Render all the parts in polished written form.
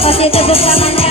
Masih tepuk tangannya.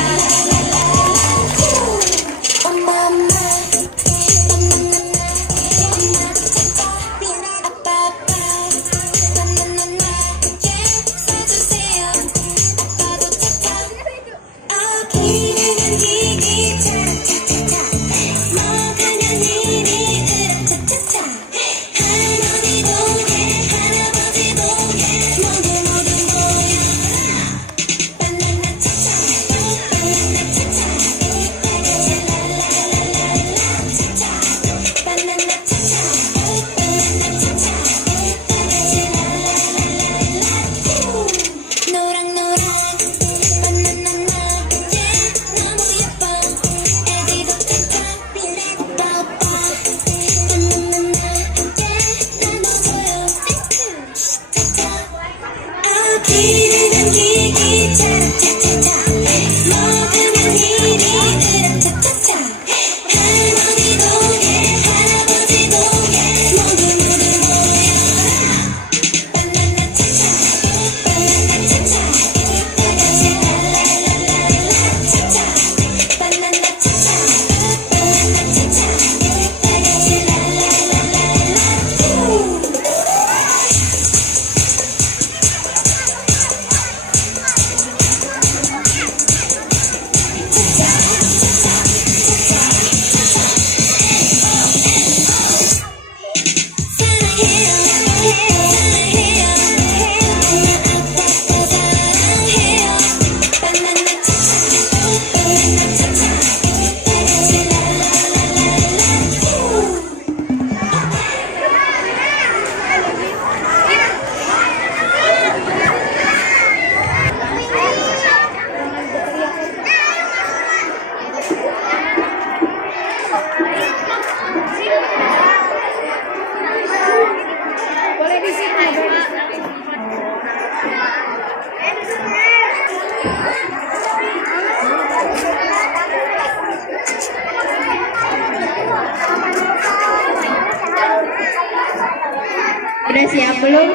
Udah siap belum?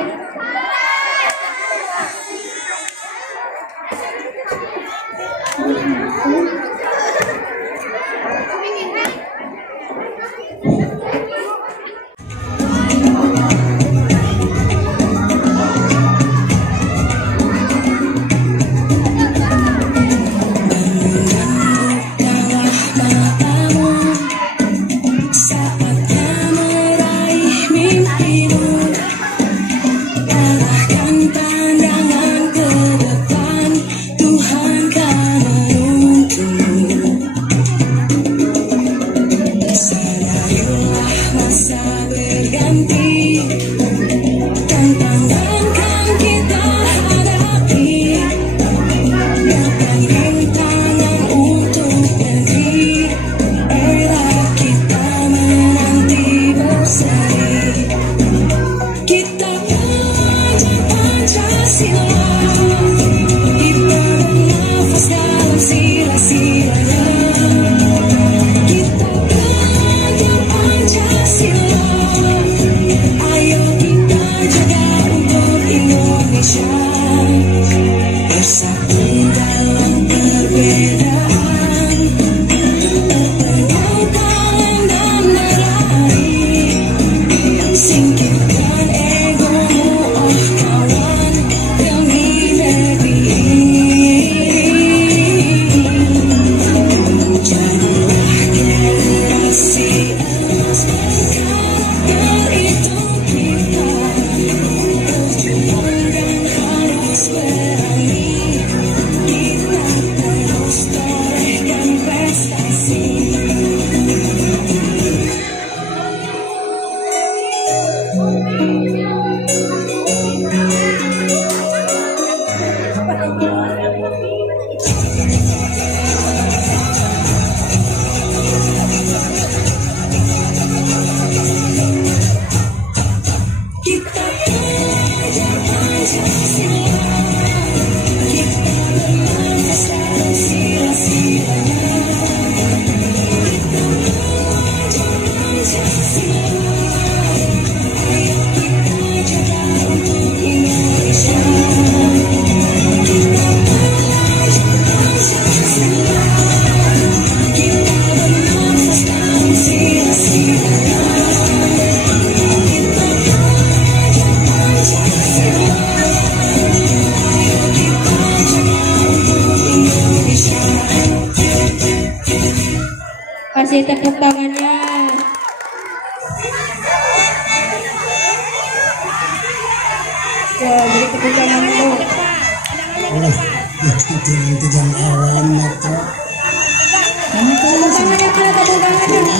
beri ketukangan dulu. Oh, itu nanti jam awan atau Tepuk tangannya, Pak, tepuk tangannya.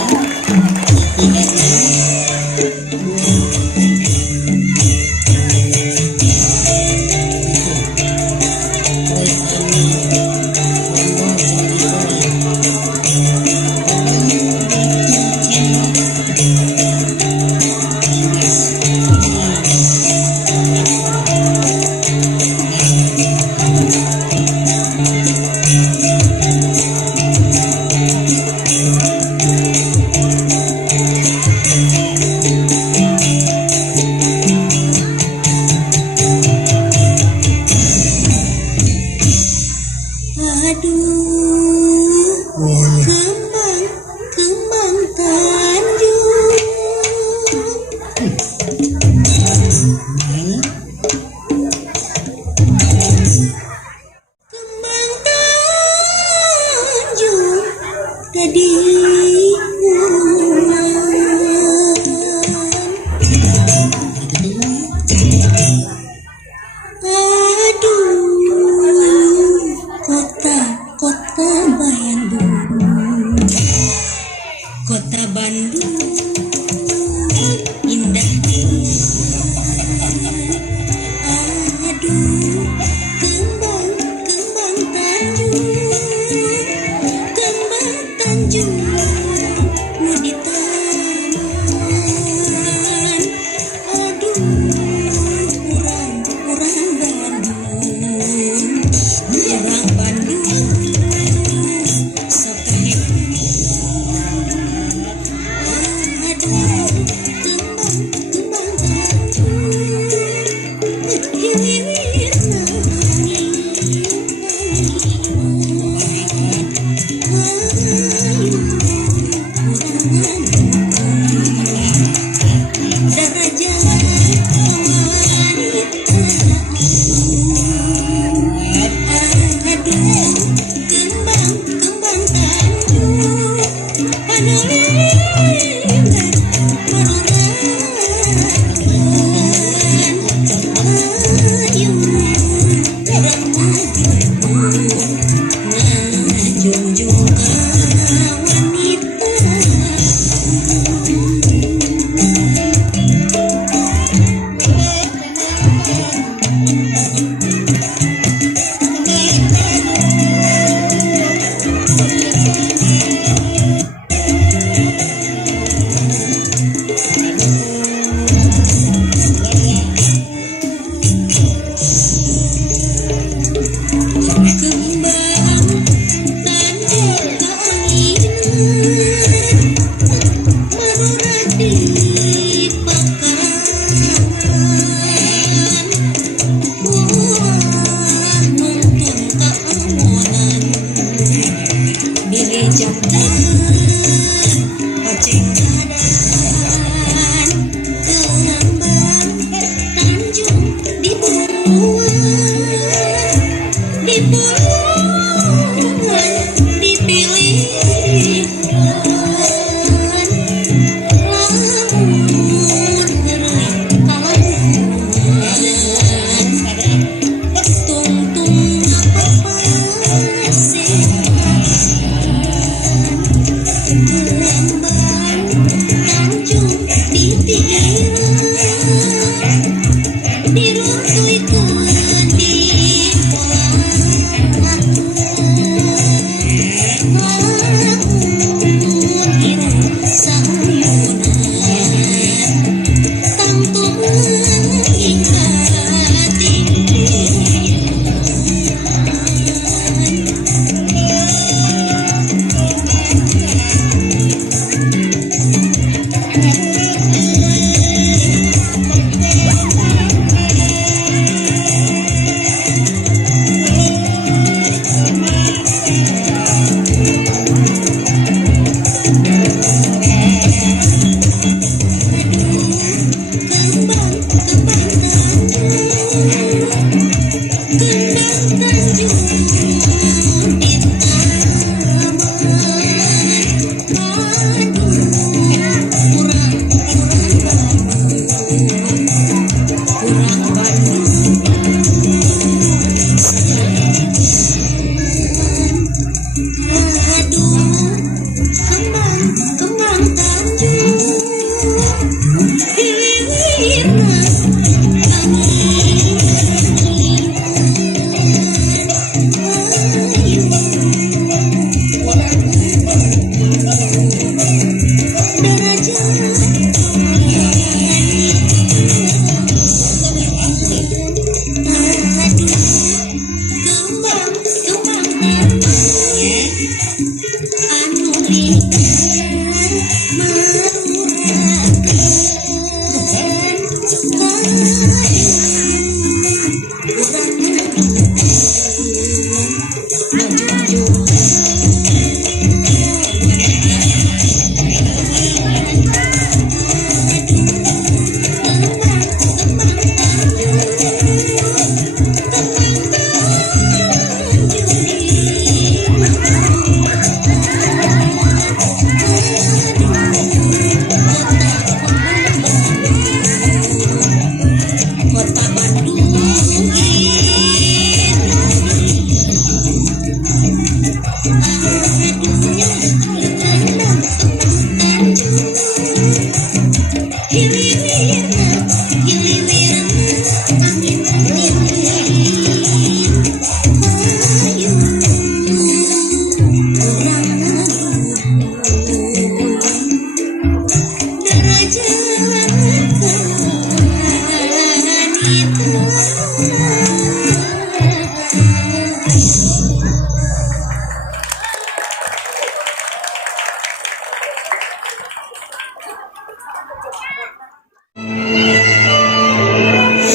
Kota Bandung indah, aduh kembang Tanjung nu di taman, aduh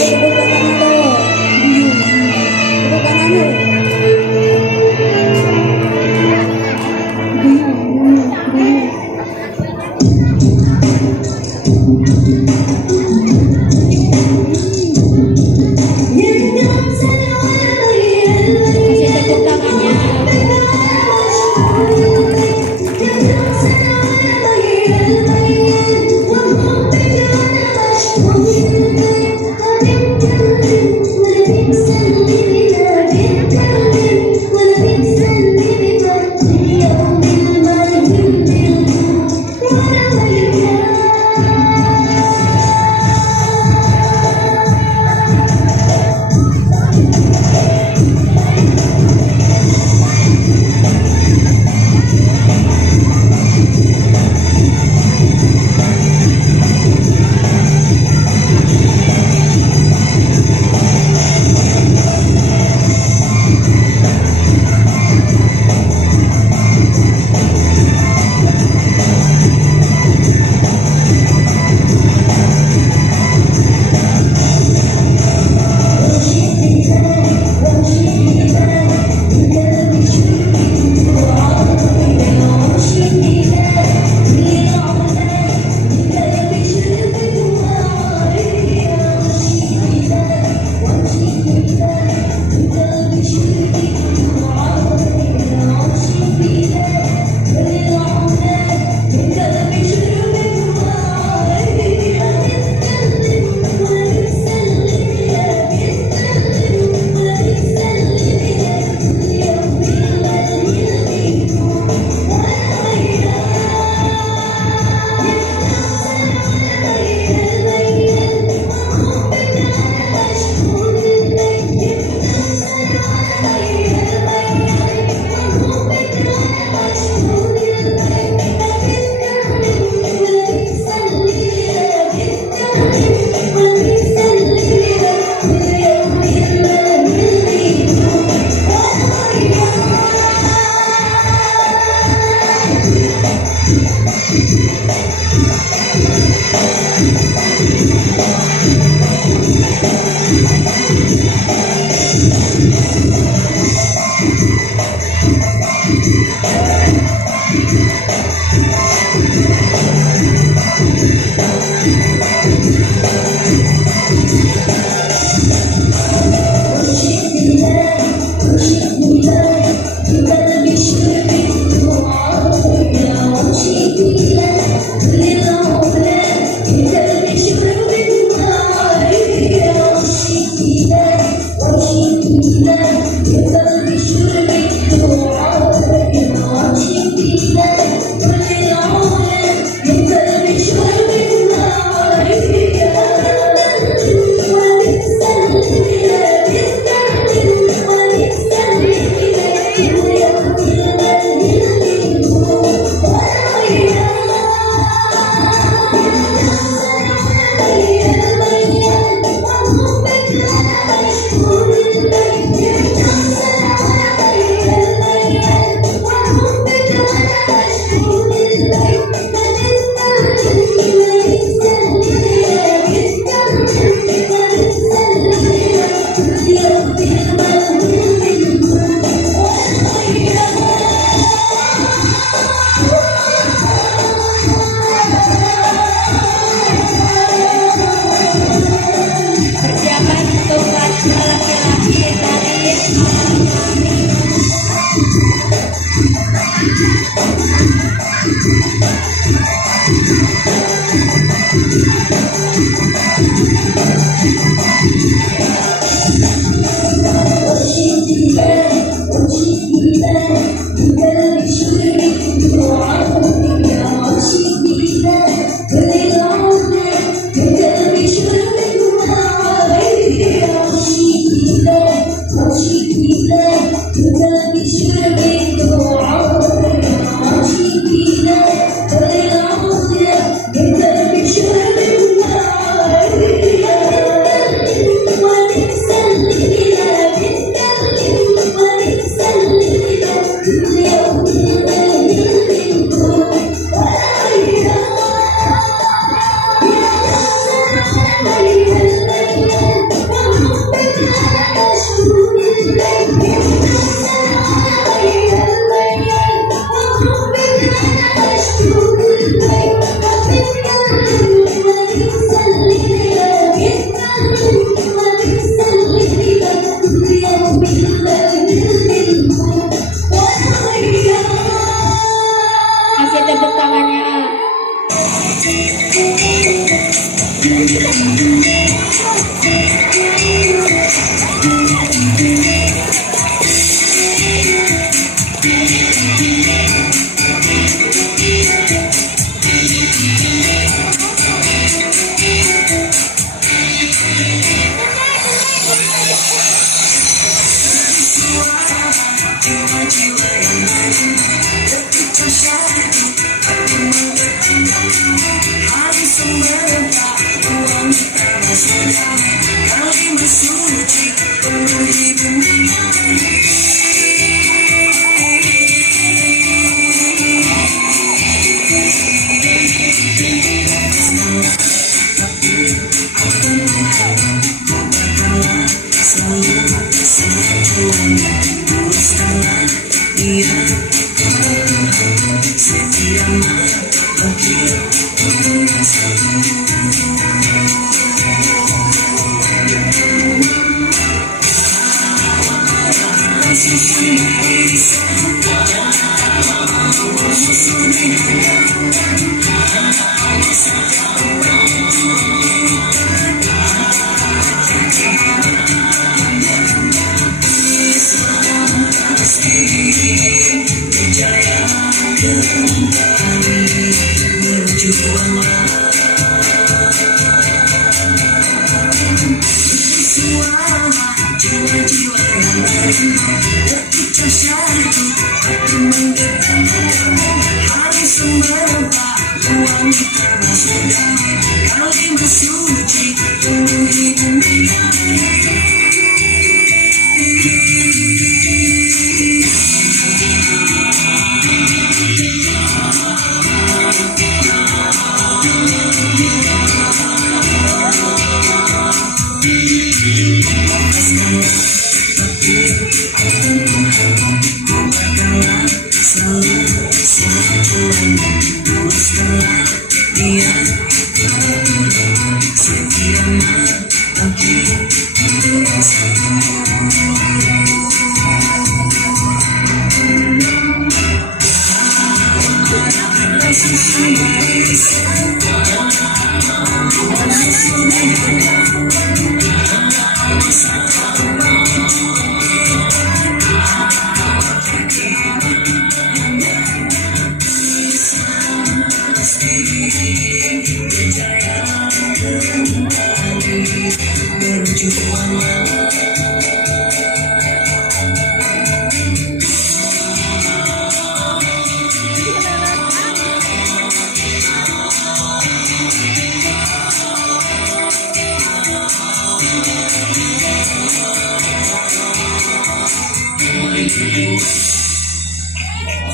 Tepuk tangan dulu. Tepuk tangan dulu. Kasih tepuk tangannya.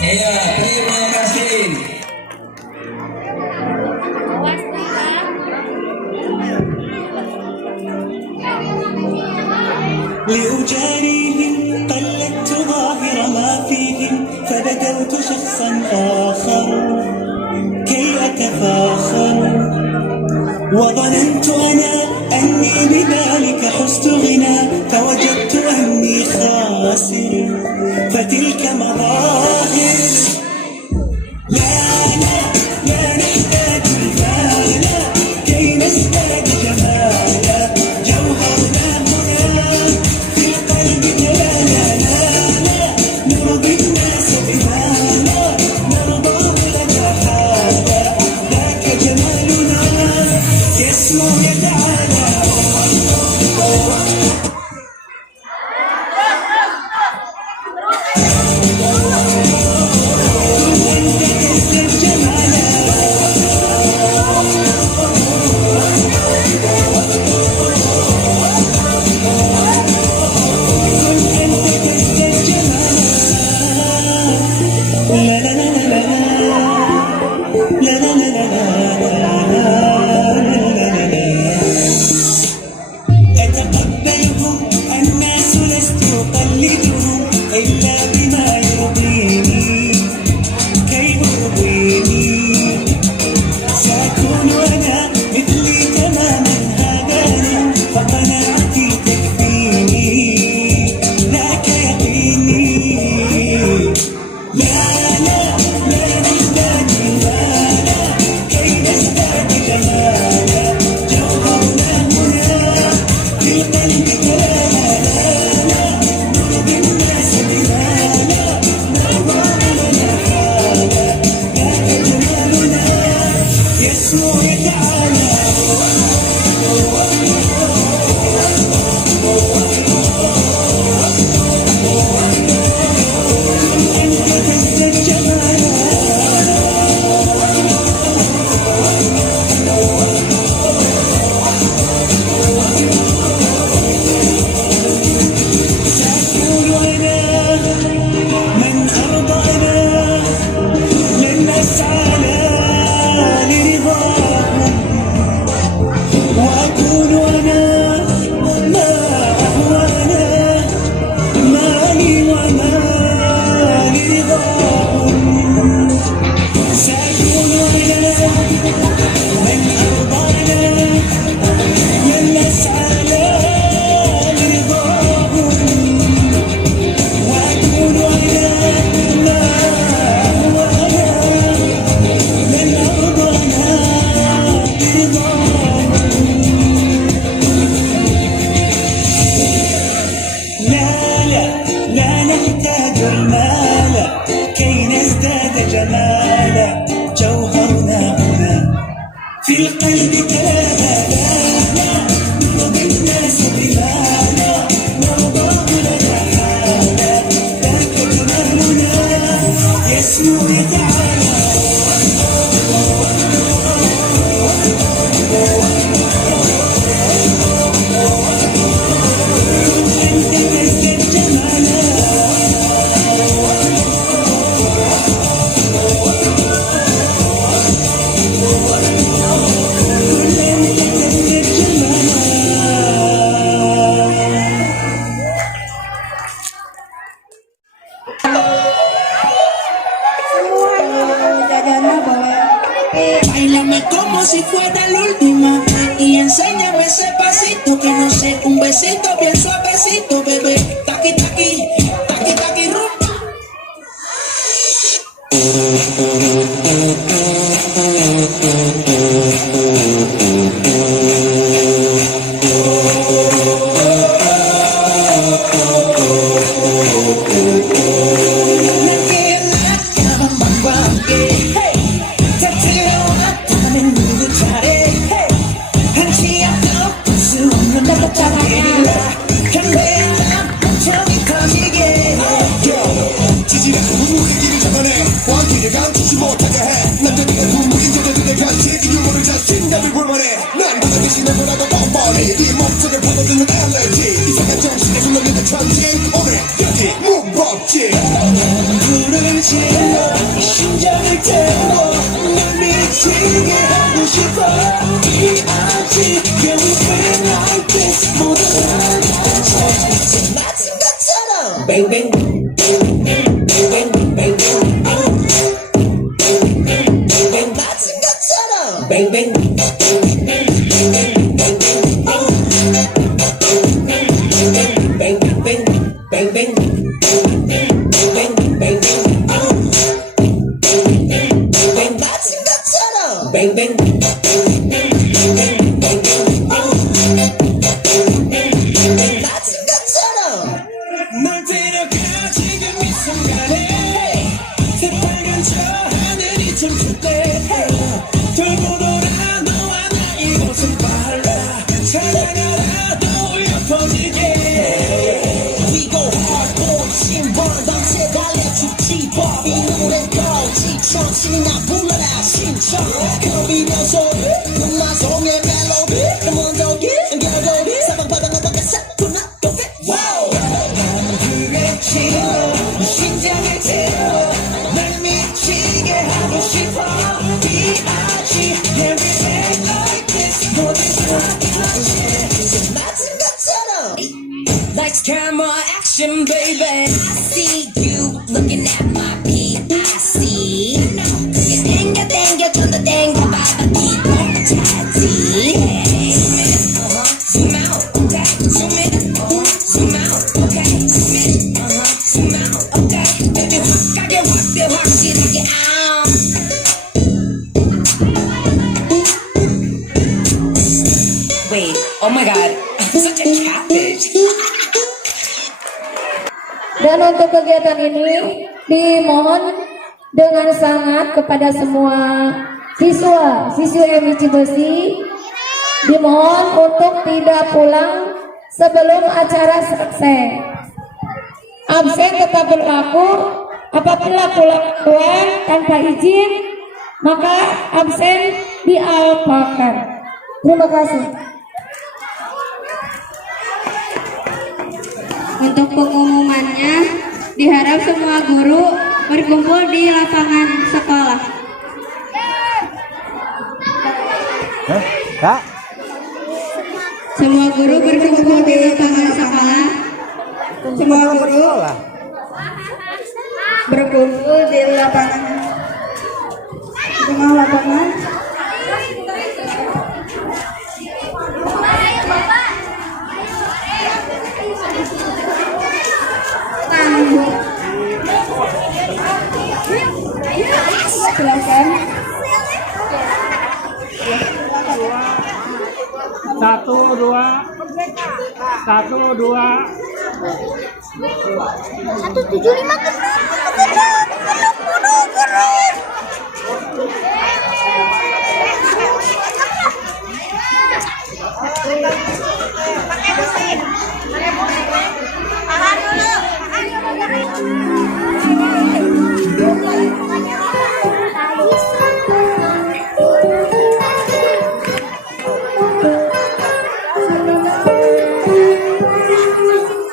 Iya, terima kasih. Awas, Pak. لأجاريهم قلدت ظاهر ما فيهم فبدلت شخصا آخر كي أتفاخر وظننت أنا أني بذلك حزت غنى فوجدت أني خاسر فتلك مظاهر لا لا لا نحتاج رجالا كي نزداد جمالا جوهرنا هنا في القلب جلالا لا لا نرضي الناس بما لا Bailame como si fuera la última y enséñame ese pasito que no sé, un besito bien suavecito, bebé. Taqui taqui, taqui taqui rumba. Bang bang, bang bang, bang bang, bang bang, Lights, camera, action, baby. I see you looking at my PIC. 땡겨, 전더 땡겨, 바바디, 뽕차지. Zoom out, okay. Zoom in, zoom out, okay. Zoom out, okay. Baby, 확실하게 out. Wait, oh my god, I'm such a catfish. Dan untuk kegiatan ini dimohon dengan sangat kepada semua siswa MI Cibesi Dimohon untuk tidak pulang sebelum acara selesai. Absen tetap berlaku apabila keluar tanpa izin, maka absen diapakan. Terima kasih. Untuk pengumumannya, diharap semua guru berkumpul di lapangan sekolah. Semua guru berkumpul di lapangan sekolah. Semua guru berkumpul di lapangan. Semua lapangan. Silakan. Satu dua.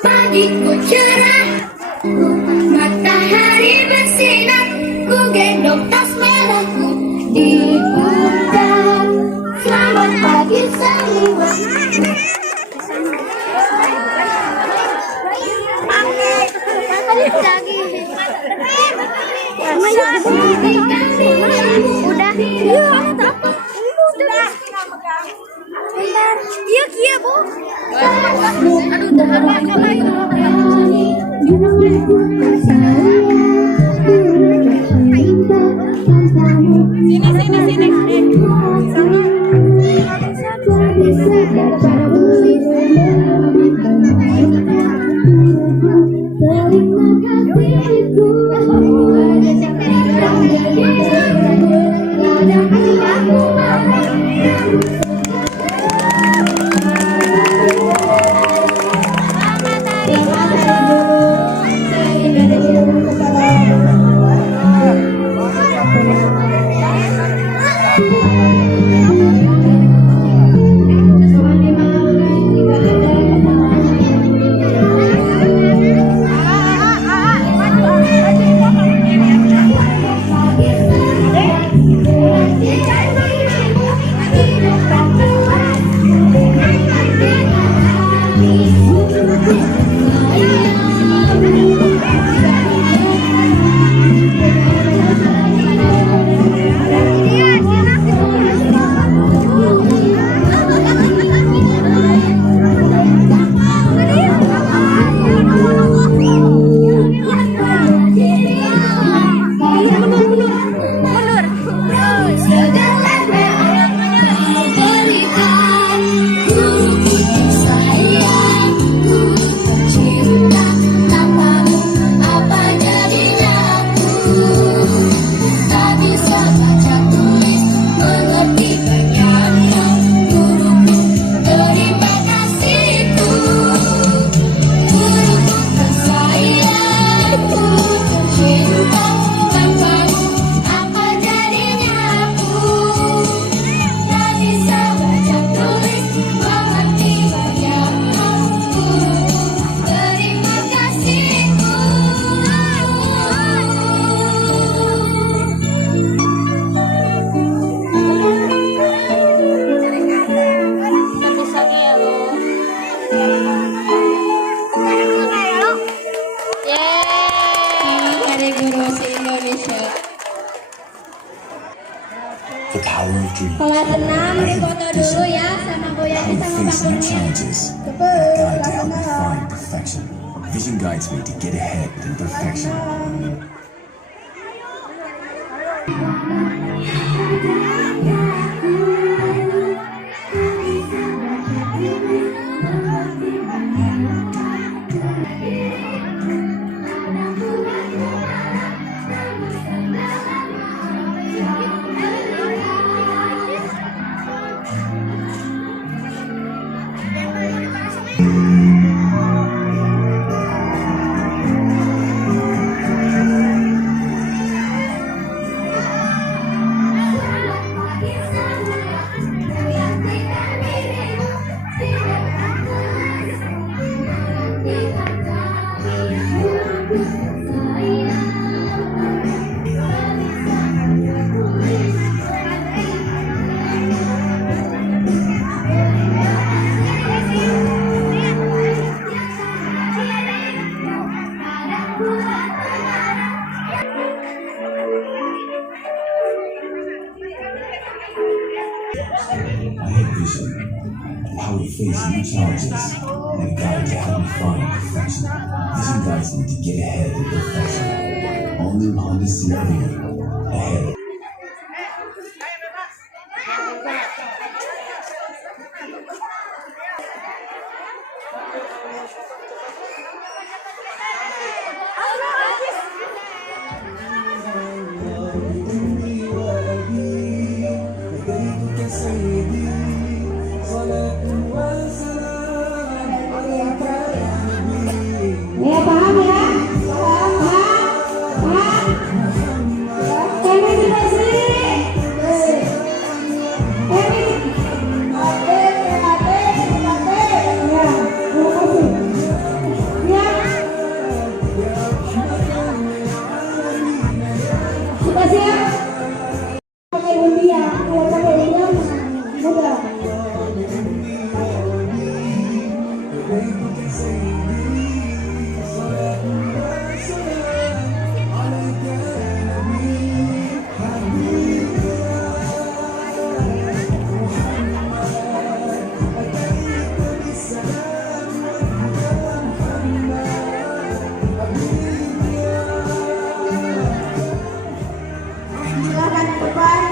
Pagiku cerah, matahari bersinar, ku gendong tas merahku di pundak. Selamat pagi semua. Udah. Iya, Bu. Kelas 6 foto dulu ya sama Boyani sama Pak Facing Kurnia. challenges, a guide to help me find perfection. Vision guides me to get ahead in perfection. I had vision of how to face new challenges and a guide to help me find perfection. Vision guides me to get ahead in perfection. All new Honda CR-V ahead. Ya paham ya? Paham? Paham? Kami tidak sendiri. Kami. Ya, terima kasih. Ya. Sudah siap? Pakai undian, kalau pakai undian mudah. Silakan ke depan.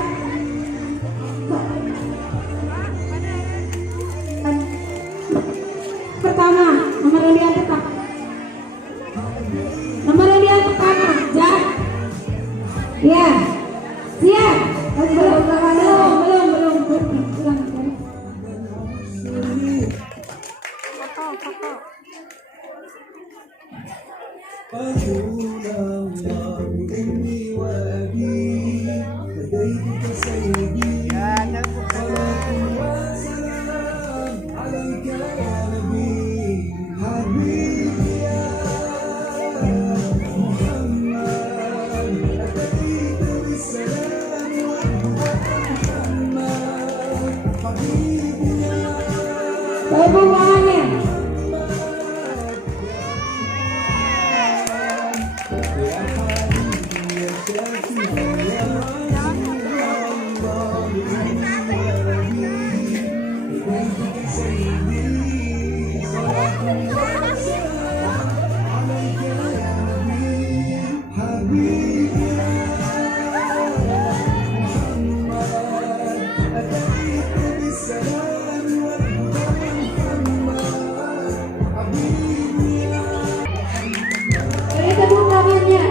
Pertama, nomor undian pertama. Nomor undian pertama, Jak. Ya, siap. Belum. Tepuk tangannya. Beri tepuk tangannya. Beri tepuk tangannya.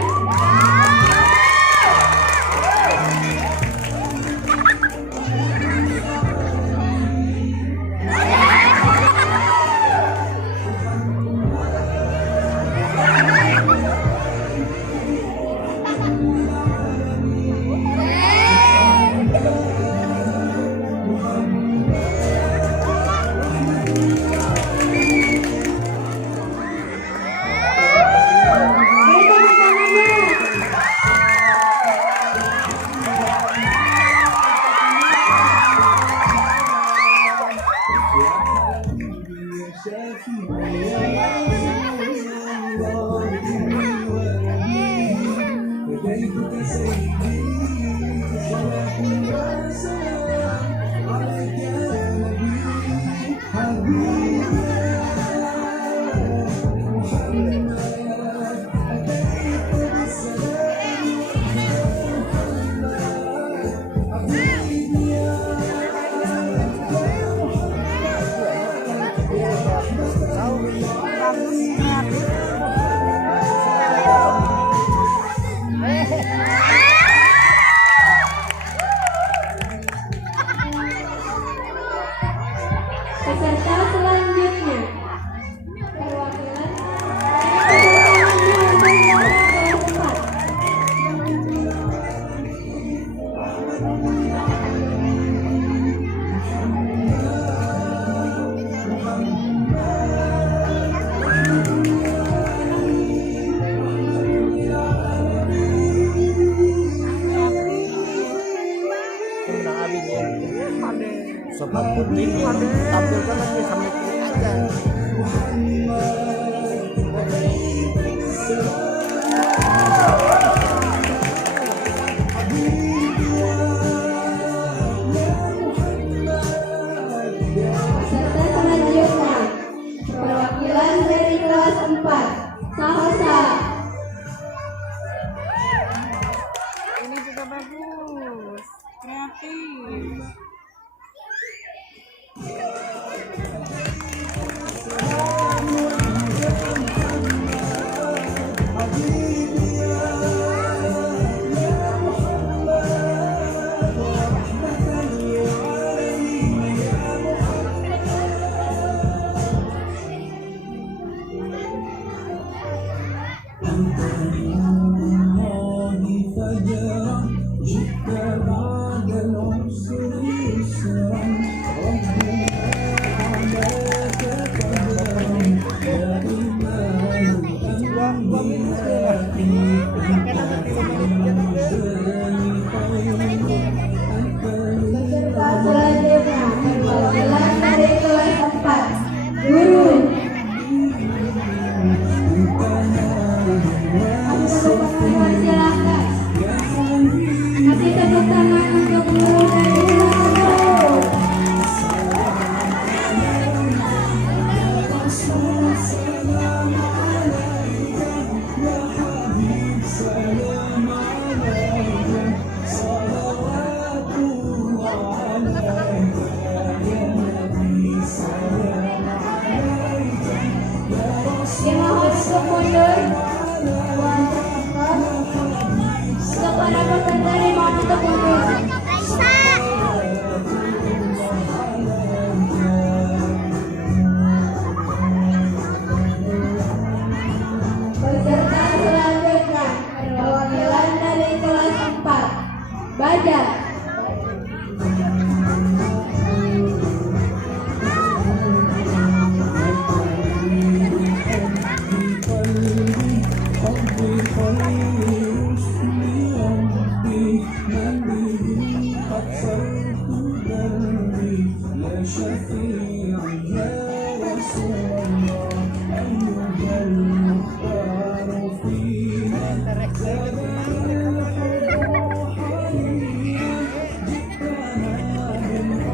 Peserta selanjutnya Peserta selanjutnya, perwakilan dari kelas 4, Sahosa. Ini juga bagus, kreatif. Peserta selanjutnya, perwakilan dari kelas 4, Guru. Silakan. Kasih tepuk tangan untuk guru dari kelas 1. Dimohon untuk mundur. Untuk para peserta dimohon untuk mundur. Peserta selanjutnya, perwakilan dari kelas 4, Badar.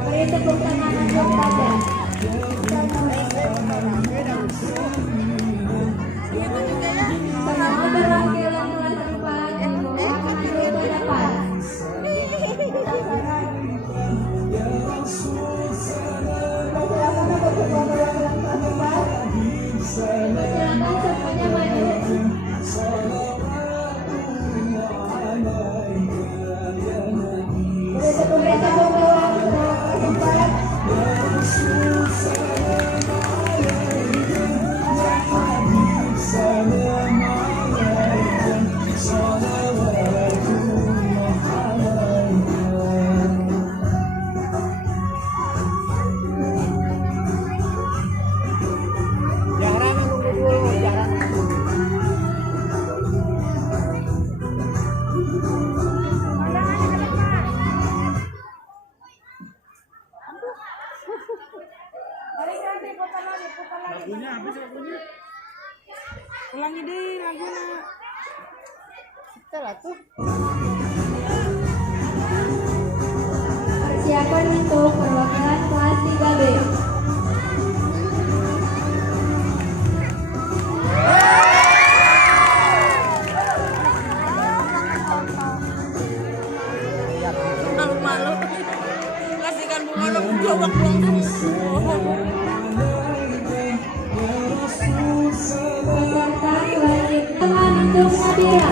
Beri tepuk tangan untuk Badar. Semua perwakilan kelas 4 dimohon maju ke depan. Silakan semuanya maju. Beri tepuk tangan untuk kelas 4. Lagunya habis lagunya. Ulangi deh lagunya. Kita tuh. Persiapan untuk perwakilan kelas 3B. Malu-malu. Kasihkan bunga gobak buang. Peserta selanjutnya, tangan untuk Nabila.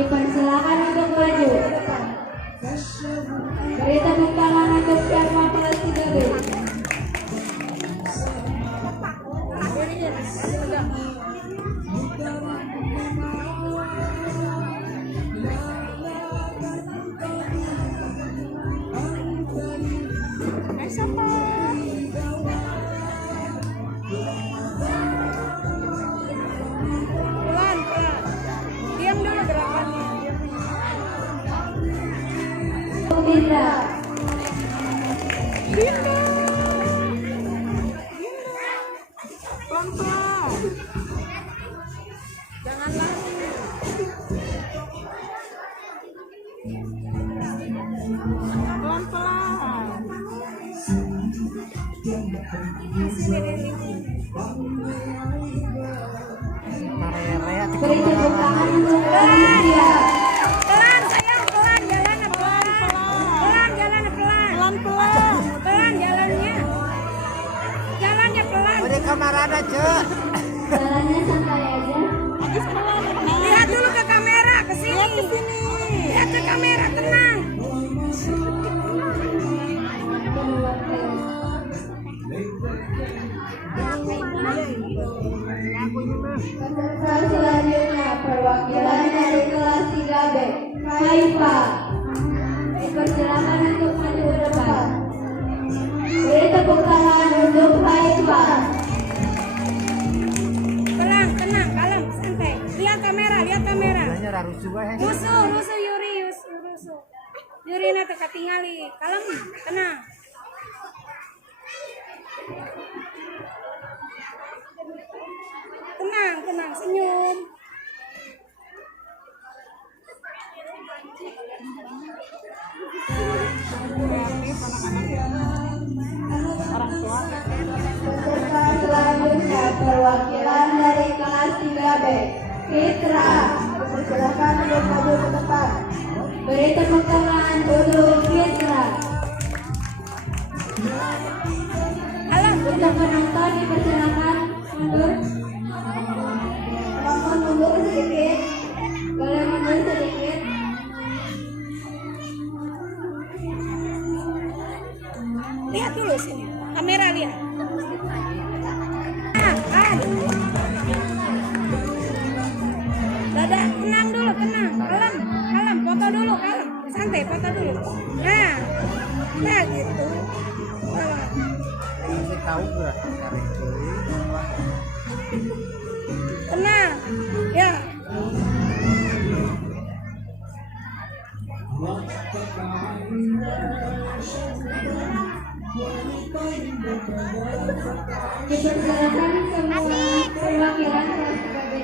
Dipersilakan untuk maju ke depan. Beri tepuk tangan untuk Dharma kelas 3B. Pelan, pelan. Diam dulu gerakannya. Bindra. Diam dong. Pelan, pelan. Jangan lari. Pelan, pelan. Beri tepuk tangan untuk Alicia. Pelan sayang, pelan jalannya pelan. Pelan jalannya pelan. Pelan pelan. Pelan jalannya. Jalannya pelan. Jalannya santai aja. Lihat dulu ke kamera, ke sini. Lihat ke sini. Lihat ke kamera, tenang. Peserta selanjutnya perwakilan dari kelas 3B, Haifa. Dipersilakan untuk maju ke depan. Beri tepuk tangan untuk Haifa. Tenang, tenang, kalem, santai. Lihat kamera, lihat kamera. Rusuh Yuri, rusuh. Yuri nanti ketingali. Kalem, tenang. Tenang, senyum. Peserta selanjutnya perwakilan dari kelas 3B, Fitra. Dipersilakan untuk maju ke depan. Beri tepuk tangan untuk Fitra. Untuk penonton dipersilakan mundur. Penonton mundur sedikit. Boleh mundur sedikit. Lihat dulu sini. Kamera lihat. Dada, tenang dulu, tenang. Kalem, foto dulu, kalem. Santai, foto dulu. Nah gitu. Tenang, ya. Dipersilakan semua perwakilan kelas 3B.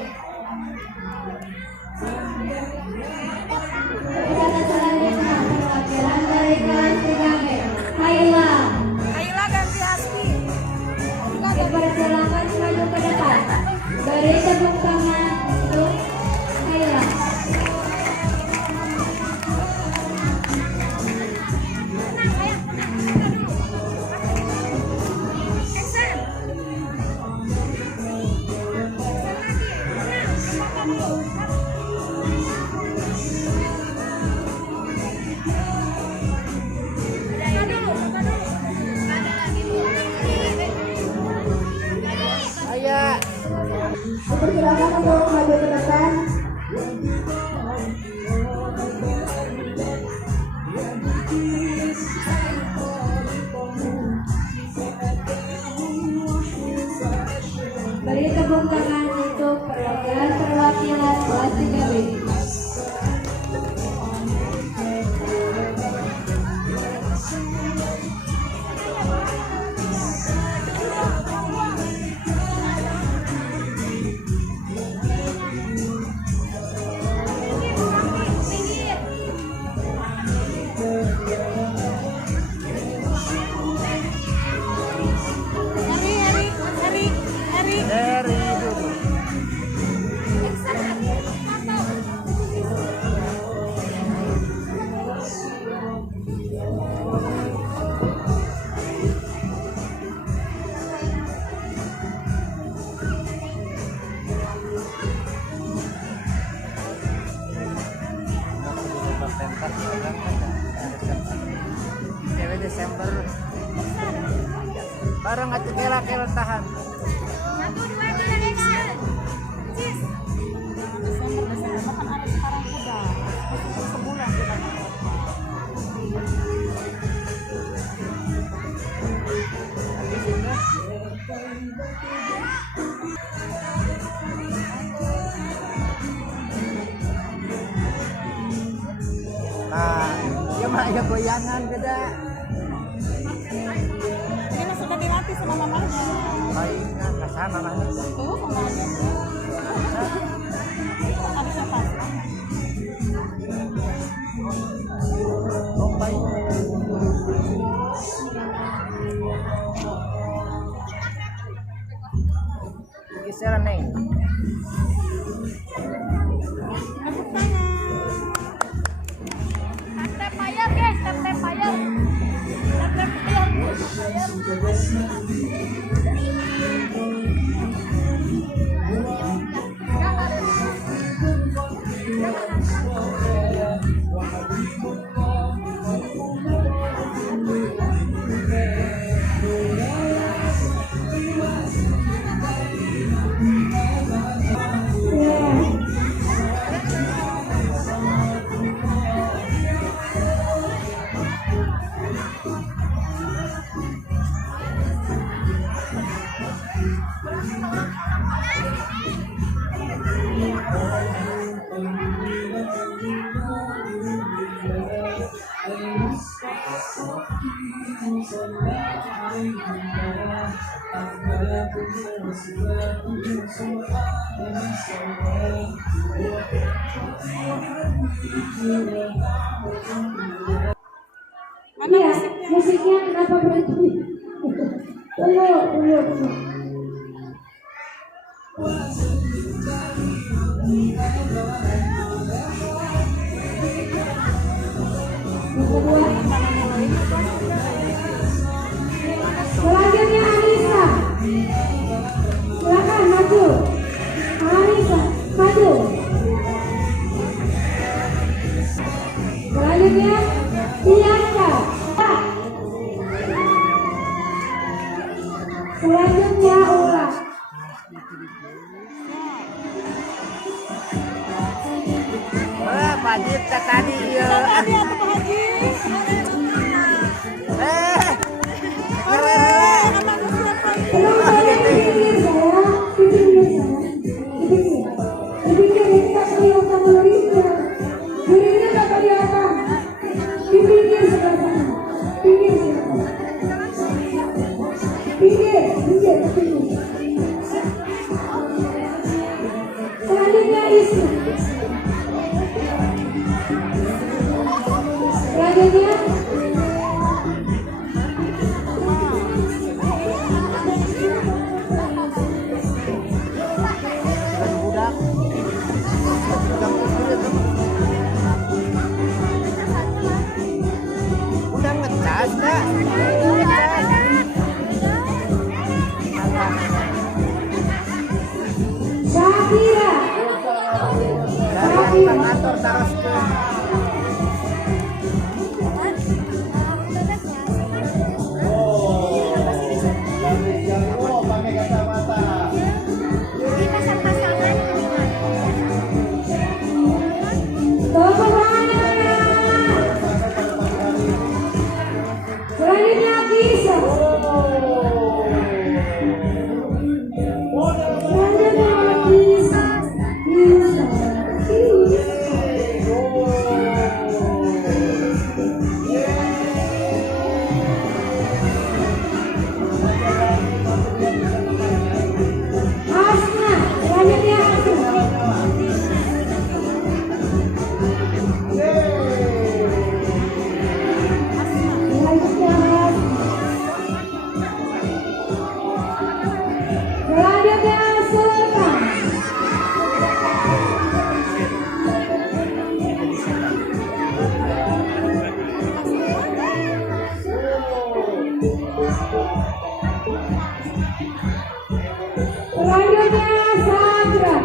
Peserta selanjutnya perwakilan dari kelas 3B, Kaila. Kaila ganti Hasbi. Dipersilakan maju ke depan. Beri tepuk tangan untuk Kaila. Dipersilakan untuk maju ke depan. Beri tepuk tangan untuk perwakilan kelas 3B. Desember. Barang atuh kela tahan. 1, 2, 3 action. Cheese. Desember kan ada sekarang udah sebulan kita. Nah, ya mah ada goyangan beda. Ini mah sudah dilatih sama mamanya. Mainan sama mana? Tuh mamanya. Habisnya pas. Oh, baik. Geseran nih. Tap fire guys, tap fire. Tap Mana Musiknya kenapa berhenti? Tunggu. Selanjutnya Anissa. Silakan maju. Anissa, maju. Selanjutnya Bianca. Selanjutnya Ula. Pak Haji tadi ya. tadi apa Pak Haji? Belum boleh dipikir saya. Dipikir kita kelihatan muridnya. Muridnya tak kelihatan. Dipikir sebelah sana. Pikir. Selanjutnya Isma. Selanjutnya Udah ngecas dah. Syakira. Dari kantor terus ke Tepuk tangan. Selanjutnya Kisah. Selanjutnya Kisah. Asna. Selanjutnya Asna. Selanjutnya Sultan. Selanjutnya Sandra.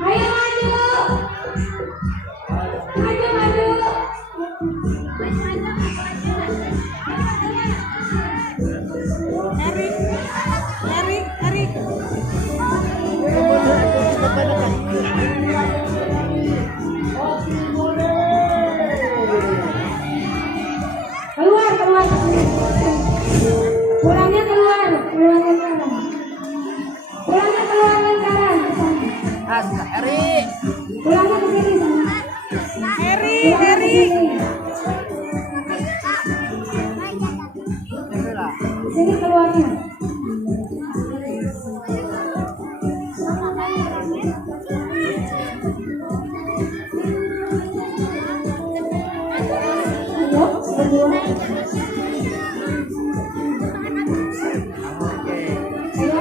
Ayo maju. Maju, maju. Erik. Keluar. Pulangnya keluar lingkaran. Eri. Pulangnya ke sini sana. Erik. Sini keluarnya. Ayo, berdua. Ayo.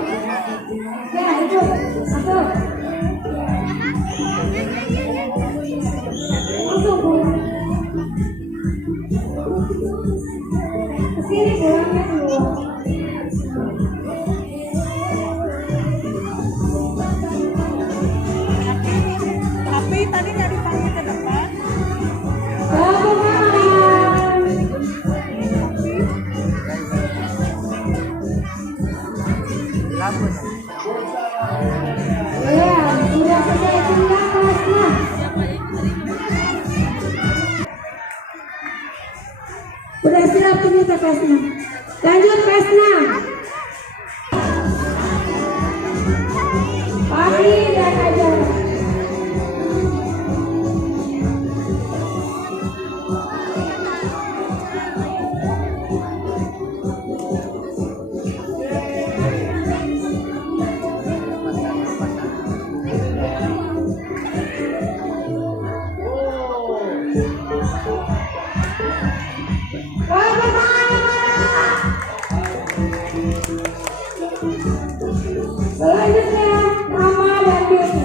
Ya, itu. Satu. Masuk, Bu. Kesini pulangnya keluar. Tapi tadi nggak dipanggil ke depan. Lampun. Ya, sudah selesai tinggal kelasnya. Sudah siap penyita kelasnya. Lanjut kelasnya. Pagi dan ajar. Selanjutnya nama dan beauty.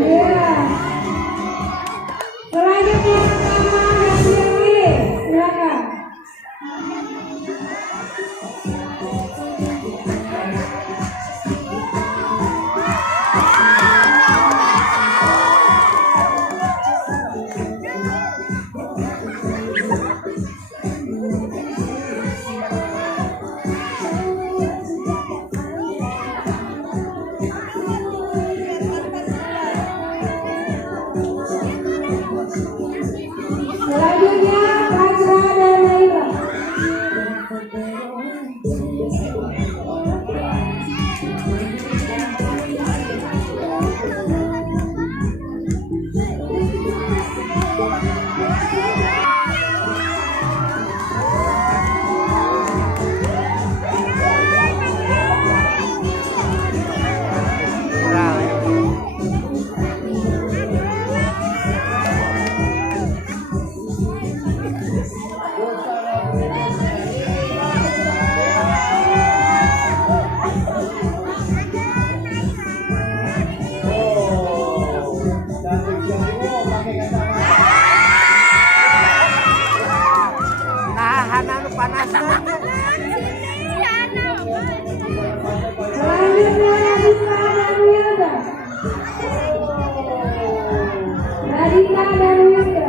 Iya. Selanjutnya nama dan beauty. Silakan. Selanjutnya Fajra dan Naila. Nahan anu panasna. Selanjutnya Nadita dan Wilda. Nadita dan Wilda.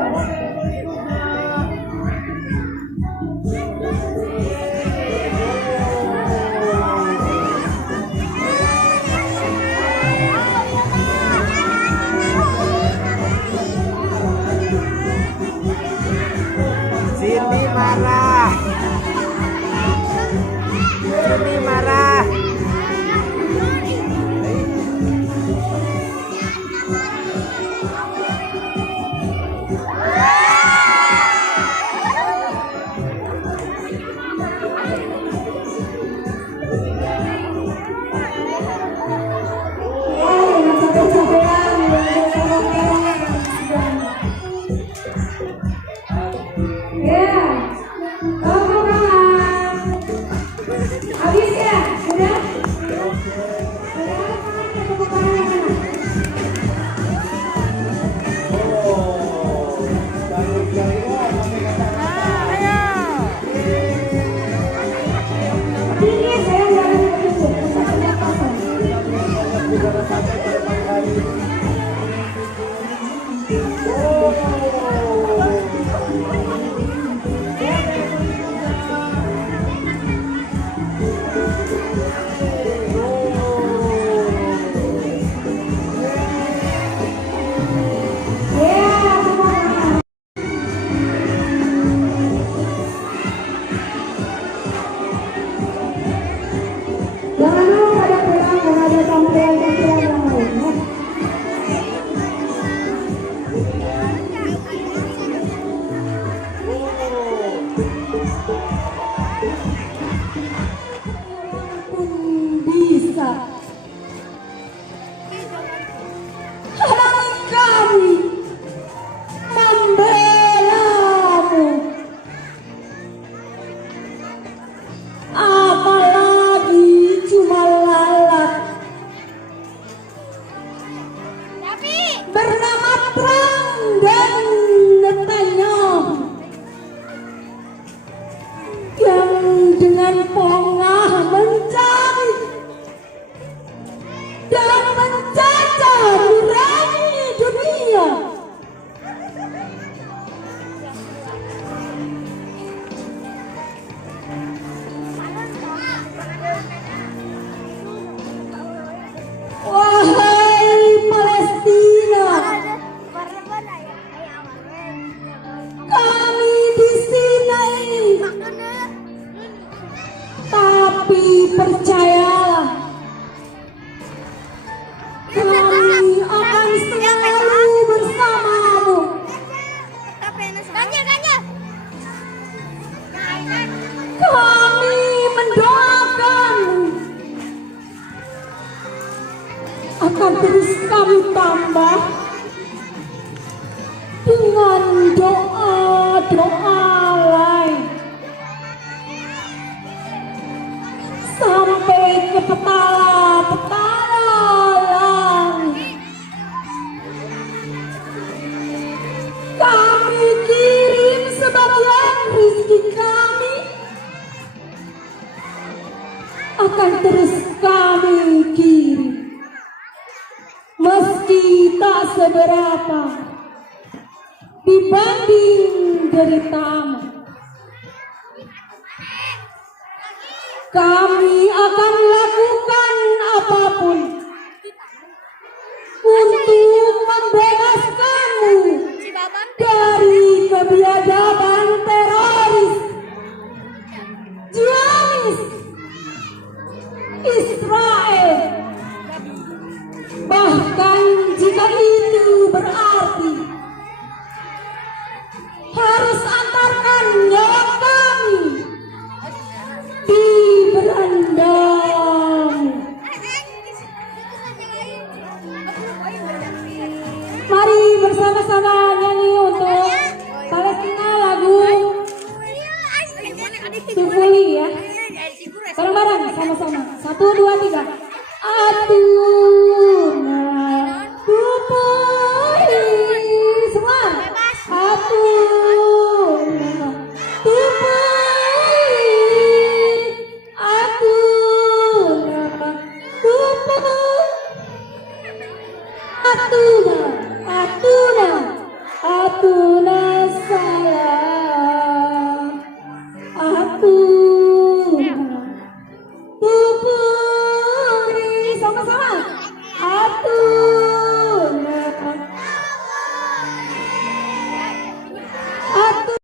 Sini marah. Sini marah. Ya, Jangan dulu pada pulang, karena ada tampil-tampilan yang lain. Bisa halangi kami membelamu, apalagi cuma lalat bernama Trang dan Netanyahu yang dengan pongah mencari dan menjajah nurani dunia. Wahai Palestina, kami di sini, tapi percayalah, kami akan selalu bersamamu. Kami mendoakanmu, akan terus kami tambah dengan doa-doa lain sampai ke petala-petala langit. Kami kirim sebagian rezeki kami, akan terus kami kirim, meski tak seberapa dibanding deritamu. Kami akan lakukan apapun untuk membebaskanmu dari kebiadaban teroris Zionis Israel. Bahkan jika itu berarti harus antarkan nyawa kami di berandamu. Mari bersama-sama nyanyi untuk Palestina lagu Tufuli ya. Bareng-bareng sama-sama. 1, 2, 3. Atuna Tufuli semua. Atuna Tufuli, Atuna Tufuli, Atuna salam, Atuna Tufuli, sama-sama. Atuna, Atuna.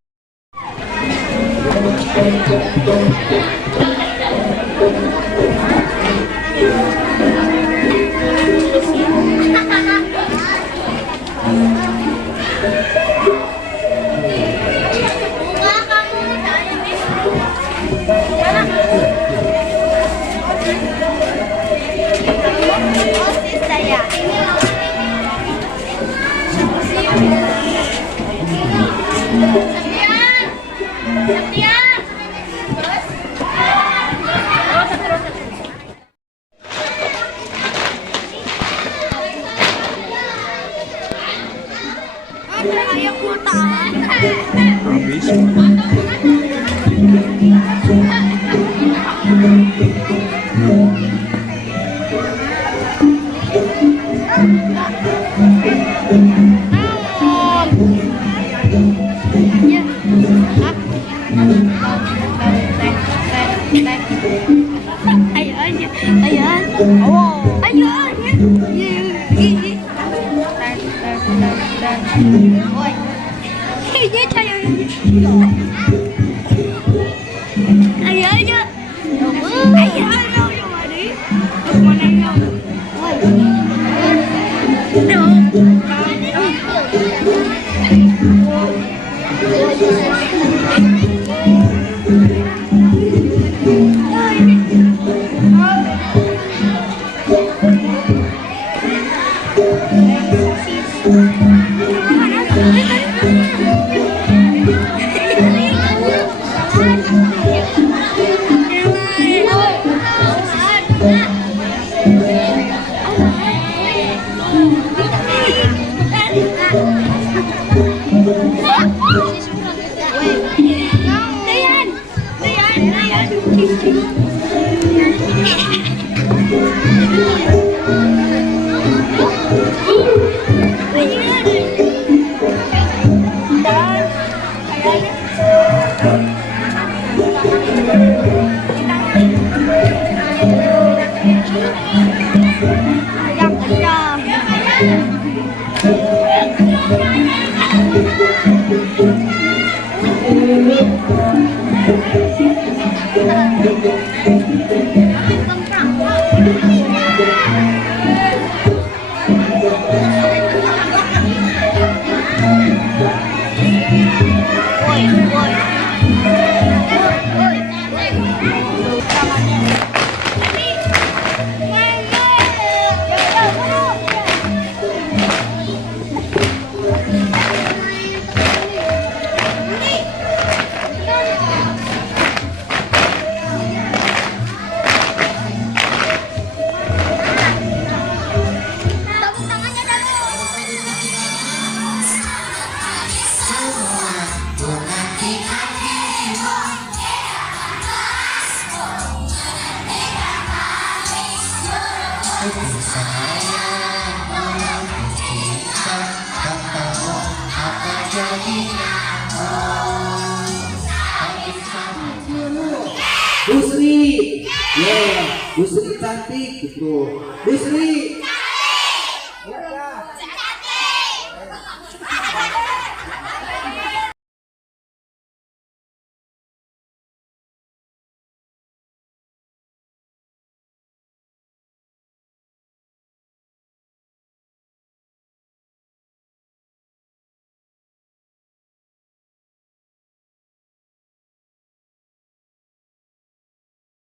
Ayo aja. Ayo ayo mari. Mana Bu Sri, ya, Bu Sri cantik gitu. Bu Sri,